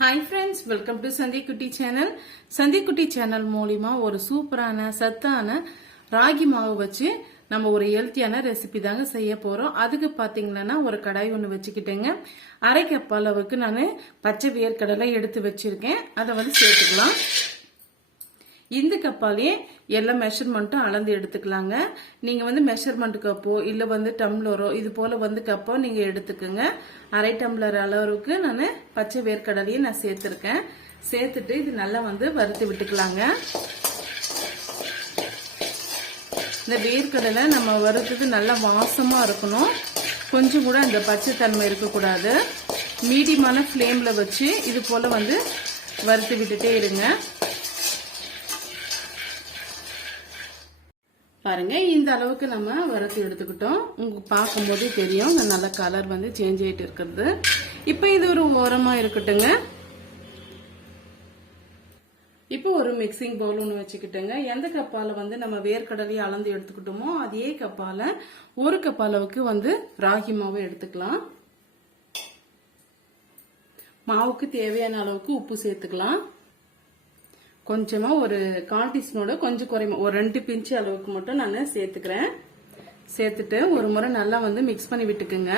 Hi friends welcome to சந்தி குட்டி channel சந்தி குட்டி சேனல் மூலிமா ஒரு சூப்பரான சத்தான ராகி மாவு வச்சு நம்ம ஒரு ஹெல்த்தியான ரெசிபி தாங்க செய்ய போகிறோம் அதுக்கு பார்த்தீங்கன்னா ஒரு கடாய் ஒன்று வச்சுக்கிட்டேங்க. அரை கப் அளவுக்கு நான் பச்சை வேர்க்கடலை எடுத்து வச்சிருக்கேன். அதை வந்து சேர்த்துக்கலாம். இந்த கப்பாலேயே எல்லா மெஷர்மெண்ட்டும் அளந்து எடுத்துக்கலாங்க. நீங்கள் வந்து மெஷர்மெண்ட் கப்போ இல்லை வந்து டம்ளரோ இது போல் வந்து கப்போ நீங்கள் எடுத்துக்கோங்க. அரை டம்ளர் அளவுக்கு நான் பச்சை வேர்க்கடலையும் நான் சேர்த்துருக்கேன். சேர்த்துட்டு இது நல்லா வந்து வறுத்து விட்டுக்கலாங்க. இந்த வேர்க்கடலை நம்ம வறுத்தது நல்லா வாசமாக இருக்கணும். கொஞ்சம் கூட அந்த பச்சை தன்மை இருக்கக்கூடாது. மீடியமான ஃப்ளேமில் வச்சு இது போல் வந்து வறுத்து விட்டுட்டே இருங்க. பாருங்க இந்த அளவுக்கு நம்ம வறுத்து எடுத்துக்கிட்டோம். உங்களுக்கு பார்க்கும்போதே தெரியும் இந்த நல்ல கலர் வந்து சேஞ்ச் ஆயிட்டு இருக்கிறது. இப்போ இது ஒரு ஓரமா இருக்கட்டுங்க. இப்போ ஒரு மிக்சிங் பவுல் ஒன்று வச்சுக்கிட்டேங்க. எந்த கப்பால வந்து நம்ம வேர்க்கடலையை அளந்து எடுத்துக்கிட்டோமோ அதே கப்பால ஒரு கப் அளவுக்கு வந்து ராகி மாவு எடுத்துக்கலாம். மாவுக்கு தேவையான அளவுக்கு உப்பு சேர்த்துக்கலாம். கொஞ்சமா ஒரு கால் டீஸ்பூனோட கொஞ்சம் குறைமா ஒரு ரெண்டு பிஞ்சு அளவுக்கு மட்டும் நான் சேர்த்துக்கிறேன். சேர்த்துட்டு ஒரு முறை நல்லா வந்து மிக்ஸ் பண்ணி விட்டுக்குங்க.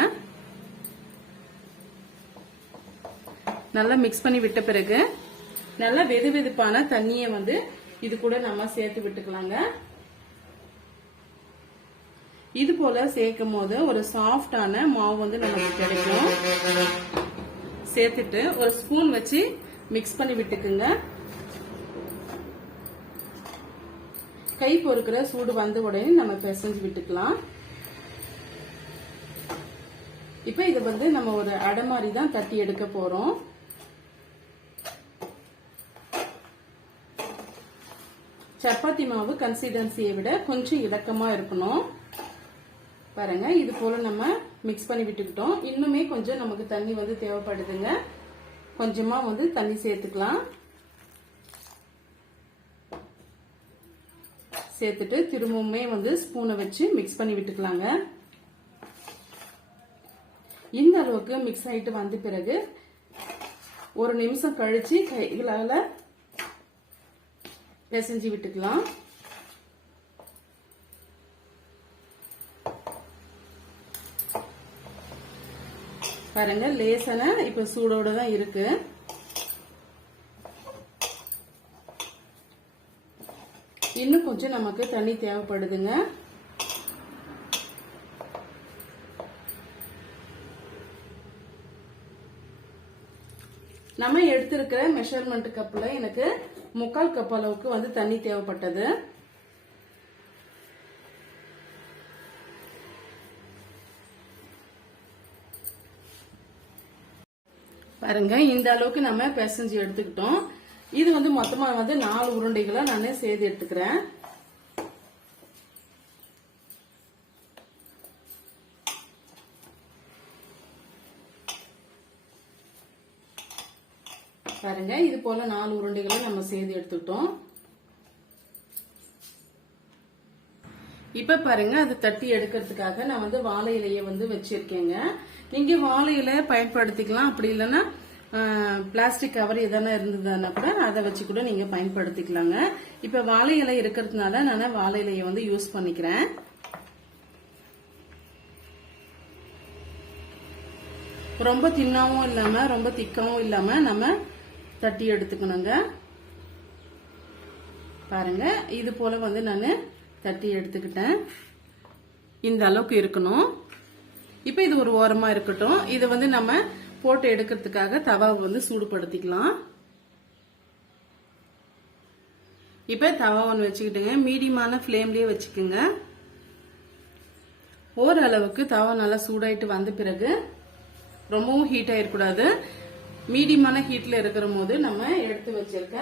நல்லா மிக்ஸ் பண்ணி விட்ட பிறகு நல்லா வெது வெதுப்பான தண்ணியை வந்து இது கூட நம்ம சேர்த்து விட்டுக்கலாங்க. இது போல சேர்க்கும் போது ஒரு சாஃப்டான மாவு வந்து நமக்கு கிடைக்கும். சேர்த்துட்டு ஒரு ஸ்பூன் வச்சு மிக்ஸ் பண்ணி விட்டுக்குங்க. கை பொறுக்கிற சூடு வந்த உடனே நம்ம பிசைஞ்சு விட்டுக்கலாம். இப்ப இதை வந்து நம்ம ஒரு அடை மாதிரி தான் தட்டி எடுக்க போறோம். சப்பாத்தி மாவு கன்சிஸ்டன்சியை விட கொஞ்சம் இலக்கமா இருக்கணும். பாருங்க இது போல நம்ம மிக்ஸ் பண்ணி விட்டுக்கிட்டோம். இன்னுமே கொஞ்சம் நமக்கு தண்ணி வந்து தேவைப்படுதுங்க. கொஞ்சமா வந்து தண்ணி சேர்த்துக்கலாம். சேர்த்துட்டு திரும்பவுமே வந்து ஸ்பூனை வச்சு மிக்ஸ் பண்ணி விட்டுக்கலாங்க. இந்த அளவுக்கு மிக்ஸ் ஆகிட்டு வந்த பிறகு ஒரு நிமிஷம் கழிச்சு கைகளால பிசைஞ்சு விட்டுக்கலாம். பாருங்க லேசன இப்ப சூடோட தான் இருக்கு. இன்னும் கொஞ்சம் நமக்கு தண்ணி தேவைப்படுதுங்க. நம்ம எடுத்திருக்கிற மெஷர்மெண்ட் கப்பில் எனக்கு முக்கால் கப் அளவுக்கு வந்து தண்ணி தேவைப்பட்டது. பாருங்க இந்த அளவுக்கு நம்ம பிசைஞ்சு எடுத்துக்கிட்டோம். இது வந்து மொத்தமா வந்து நாலு உருண்டைகளை நான் சேர்த்து எடுத்துக்கிறேன். பாருங்க இது போல நாலு உருண்டைகளை நம்ம சேர்த்து எடுத்துக்கிட்டோம். இப்ப பாருங்க அது தட்டி எடுக்கிறதுக்காக நான் வந்து வாழை இலையை வந்து வச்சிருக்கேங்க. நீங்க வாழை இலையை பயன்படுத்திக்கலாம். அப்படி இல்லைன்னா பிளாஸ்டிக் கவர் எதனா இருந்ததுன்னா கூட அதை வச்சு கூட நீங்க பயன்படுத்திக்கலாங்க. இப்ப வாழை இலை இருக்கிறதுனால நான் வாழை இலையை வந்து யூஸ் பண்ணிக்கிறேன். ரொம்ப தின்னாவும் இல்லாம ரொம்ப திக்காவும் இல்லாம நம்ம தட்டி எடுத்துக்கணுங்க. பாருங்க இது போல வந்து நான் தட்டி எடுத்துக்கிட்டேன். இந்த அளவுக்கு இருக்கணும். இப்போ இது ஒரு ஓரமா இருக்கட்டும். இதை வந்து நம்ம போட்டு எடுக்கிறதுக்காக தவாவை வந்து சூடுபடுத்திக்கலாம். இப்போ தவா ஒன்று வச்சுக்கிட்டுங்க. மீடியமான ஃப்ளேம்லேயே வச்சுக்கோங்க. ஓரளவுக்கு தவா நல்லா சூடாயிட்டு வந்த பிறகு ரொம்பவும் ஹீட் ஆயிடக்கூடாது மீடியமான ஹீட்டில் இருக்கிற போது நம்ம எடுத்து வச்சிருக்க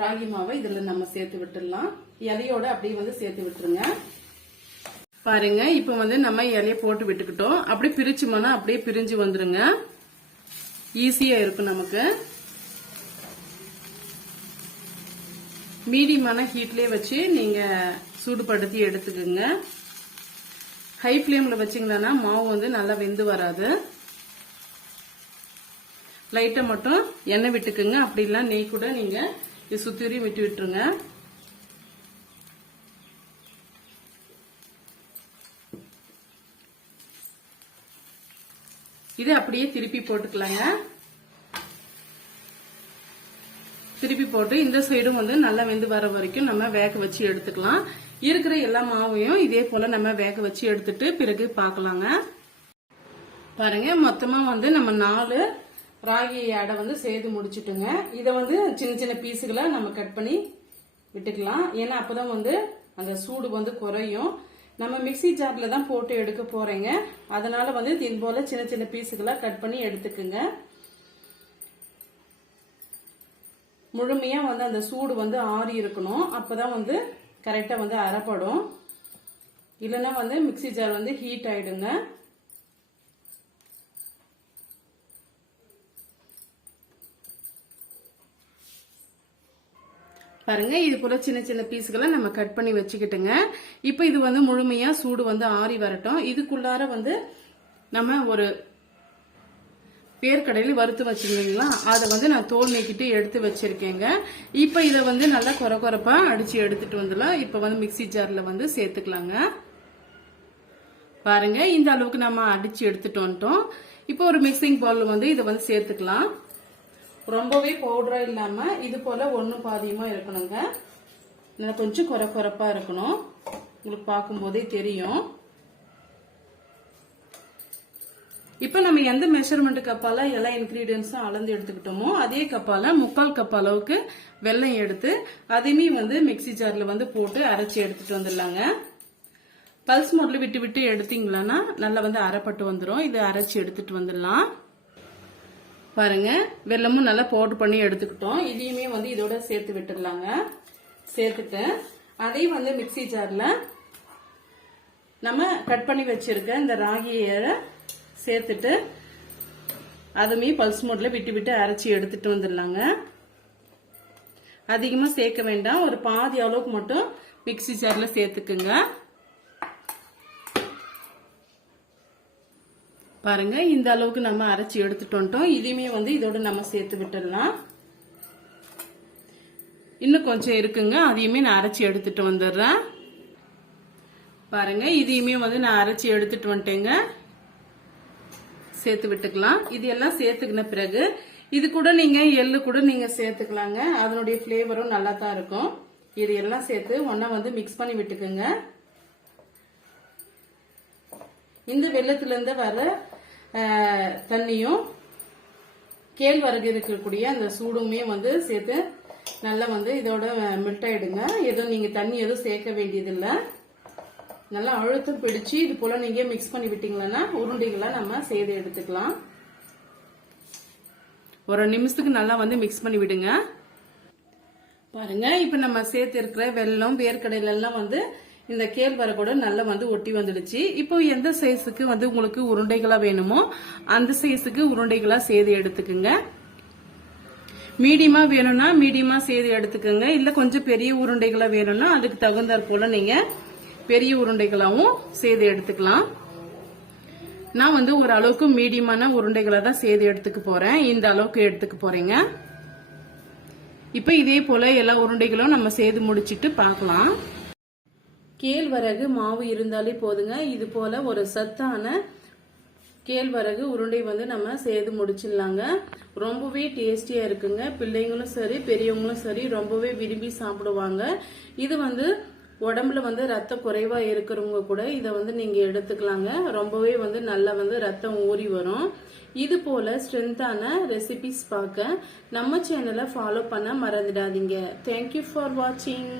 ராகி மாவை இதில் நம்ம சேர்த்து விட்டுடலாம். இலையோட அப்படியே வந்து சேர்த்து விட்டுருங்க. பாருங்க இப்போ வந்து நம்ம இலையை போட்டு விட்டுக்கிட்டோம். அப்படியே பிரிச்சுமோனா அப்படியே பிரிஞ்சு வந்துருங்க. ஈஸியா இருக்கும் நமக்கு. மீடியமான ஹீட்லயே வச்சு நீங்க சூடுபடுத்தி எடுத்துக்கோங்க. ஹை ஃப்ளேமில் வச்சீங்கன்னா மாவு வந்து நல்லா வெந்து வராது. லைட்டை மட்டும் எண்ணெய் விட்டுக்குங்க. அப்படிலாம் நெய் கூட நீங்க இது சுத்தி விட்டு விட்டுருங்க. இது அப்படியே திருப்பி போட்டுக்கலாங்க. திருப்பி போட்டு இந்த சைடும் வந்து நல்லா வெந்து வர வரைக்கும் நம்ம வேக வச்சு எடுத்துக்கலாம். இருக்கிற எல்லா மாவையும் இதே போல நம்ம வேக வச்சு எடுத்துட்டு பிறகு பார்க்கலாங்க. பாருங்க மொத்தமா வந்து நம்ம நாலு ராகி அடை வந்து செய்து முடிச்சிட்டுங்க. இதை வந்து சின்ன சின்ன பீஸுகளை நம்ம கட் பண்ணி விட்டுக்கலாம். ஏன்னா அப்பதான் வந்து அந்த சூடு வந்து குறையும். நம்ம மிக்ஸி ஜார்ல தான் போட்டு எடுக்க போறேங்க. அதனால வந்து இது போல சின்ன சின்ன பீஸுகளை கட் பண்ணி எடுத்துக்குங்க. முழுமையா வந்து அந்த சூடு வந்து ஆறி இருக்கணும். அப்பதான் வந்து கரெக்டா வந்து அரைப்படும். இல்லைன்னா வந்து மிக்ஸி ஜார் வந்து ஹீட் ஆயிடுங்க. பாருங்க இது போல சின்ன சின்ன பீஸ்களை நம்ம கட் பண்ணி வச்சுக்கிட்டுங்க. இப்போ இது வந்து முழுமையா சூடு வந்து ஆறி வரட்டும். இதுக்குள்ளார வந்து நம்ம ஒரு வேர்க்கடையில் வறுத்து வச்சிருந்தீங்களா? அதை வந்து நான் தோல் நீக்கிட்டு எடுத்து வச்சிருக்கேங்க. இப்போ இதை வந்து நல்லா குறை குறைப்பா அடிச்சு எடுத்துட்டு வந்துடலாம். இப்போ வந்து மிக்ஸி ஜார்ல வந்து சேர்த்துக்கலாங்க. பாருங்க இந்த அளவுக்கு நம்ம அடிச்சு எடுத்துட்டு வந்துட்டோம். இப்போ ஒரு மிக்சிங் பவுல் வந்து இதை வந்து சேர்த்துக்கலாம். ரொம்பவே பவுடரா இல்லாம இது போல ஒன்னும் பாதியமா இருக்கணுங்க. நல்லா கொஞ்சம் குறை குறைப்பா இருக்கணும். உங்களுக்கு பார்க்கும்போதே தெரியும். இப்போ நம்ம எந்த மெஷர்மெண்ட் கப்பால எல்லா இன்கிரீடியன்ஸும் அளந்து எடுத்துக்கிட்டோமோ அதே கப்பால முக்கால் கப் அளவுக்கு வெல்லம் எடுத்து அதையுமே வந்து மிக்ஸி ஜார்ல வந்து போட்டு அரைச்சி எடுத்துட்டு வந்துடலாங்க. பல்ஸ் மோட்ல விட்டு விட்டு எடுத்தீங்களான்னா நல்லா வந்து அரைப்பட்டு வந்துடும் இது அரைச்சி எடுத்துட்டு வந்துடலாம். பாருங்க வெல்லமும் நல்லா பவுடர் பண்ணி எடுத்துக்கிட்டோம். இதையுமே வந்து இதோட சேர்த்து விட்டுடலாங்க. சேர்த்துட்டு அதையும் வந்து மிக்ஸி ஜாரில் நம்ம கட் பண்ணி வச்சிருக்க இந்த ராகியை சேர்த்துட்டு அதுமே பல்ஸ் மோட்ல விட்டு விட்டு அரைச்சி எடுத்துட்டு வந்துடலாங்க. அதிகமாக சேர்க்க வேண்டாம். ஒரு பாதி அளவுக்கு மட்டும் மிக்ஸி ஜாரில் சேர்த்துக்குங்க. பாருங்க இந்த அளவுக்கு நம்ம அரைச்சி எடுத்துட்டோம் வந்துட்டோம் இதையுமே வந்து இதோட நம்ம சேர்த்து விட்டுடலாம். இன்னும் கொஞ்சம் இருக்குங்க. அதையுமே நான் அரைச்சி எடுத்துட்டு வந்துடுறேன். பாருங்க இதையுமே வந்து நான் அரைச்சி எடுத்துட்டு வந்துட்டேங்க. சேர்த்து விட்டுக்கலாம். இது எல்லாம் சேர்த்துக்கின பிறகு இது கூட நீங்க எள்ளு கூட நீங்க சேர்த்துக்கலாங்க. அதனுடைய பிளேவரும் நல்லா தான் இருக்கும். இது எல்லாம் சேர்த்து ஒன்னா வந்து மிக்ஸ் பண்ணி விட்டுக்குங்க. இந்த வெள்ளத்துல இருந்து வர தண்ணியும் கேழ்வரகு இருக்கக்கூடிய அந்த சூடுமே வந்து சேர்த்து நல்லா வந்து இதோட மெல்ட் ஆயிடுங்க. எதுவும் நீங்கள் தண்ணி எதுவும் சேர்க்க வேண்டியதில்லை. நல்லா அழுத்தம் பிடிச்சி இது போல் நீங்கள் மிக்ஸ் பண்ணி விட்டீங்களன்னா உருண்டைகளை நம்ம செய்து எடுத்துக்கலாம். ஒரு நிமிஷத்துக்கு நல்லா வந்து மிக்ஸ் பண்ணி விடுங்க. பாருங்க இப்போ நம்ம சேர்த்து இருக்கிற வெல்லம் வேர்க்கடையிலெல்லாம் வந்து இந்த கேழ்வரகோட நல்லா வந்து ஒட்டி வந்துடுச்சு. இப்போ எந்த சைஸுக்கு வந்து உங்களுக்கு உருண்டைகளா வேணுமோ அந்த சைஸுக்கு உருண்டைகளா செய்து எடுத்துக்குங்க. மீடியமா வேணும்னா மீடியமா செய்து எடுத்துக்கோங்க. இல்ல கொஞ்சம் பெரிய உருண்டைகளா வேணும்னா அதுக்கு தகுந்தாற் போல நீங்க பெரிய உருண்டைகளாவும் செய்து எடுத்துக்கலாம். நான் வந்து ஒரு அளவுக்கு மீடியமான உருண்டைகளை தான் செய்து எடுத்துக்க போறேன். இந்த அளவுக்கு எடுத்துக்க போறேங்க. இப்ப இதே போல எல்லா உருண்டைகளும் நம்ம செய்து முடிச்சிட்டு பார்க்கலாம். கேழ்வரகு மாவு இருந்தாலே போதுங்க. இது போல ஒரு சத்தான கேழ்வரகு உருண்டை வந்து நம்ம செய்து முடிச்சிடலாங்க. ரொம்பவே டேஸ்டியா இருக்குங்க. பிள்ளைங்களும் சரி பெரியவங்களும் சரி ரொம்பவே விரும்பி சாப்பிடுவாங்க. இது வந்து உடம்புல வந்து ரத்த குறைவா இருக்கிறவங்க கூட இதை வந்து நீங்க எடுத்துக்கலாங்க. ரொம்பவே வந்து நல்லா வந்து ரத்தம் ஊறி வரும். இது போல ஸ்ட்ரென்த்தான ரெசிபிஸ் பார்க்க நம்ம சேனலை ஃபாலோ பண்ண மறந்துடாதீங்க. தேங்க்யூ ஃபார் வாட்சிங்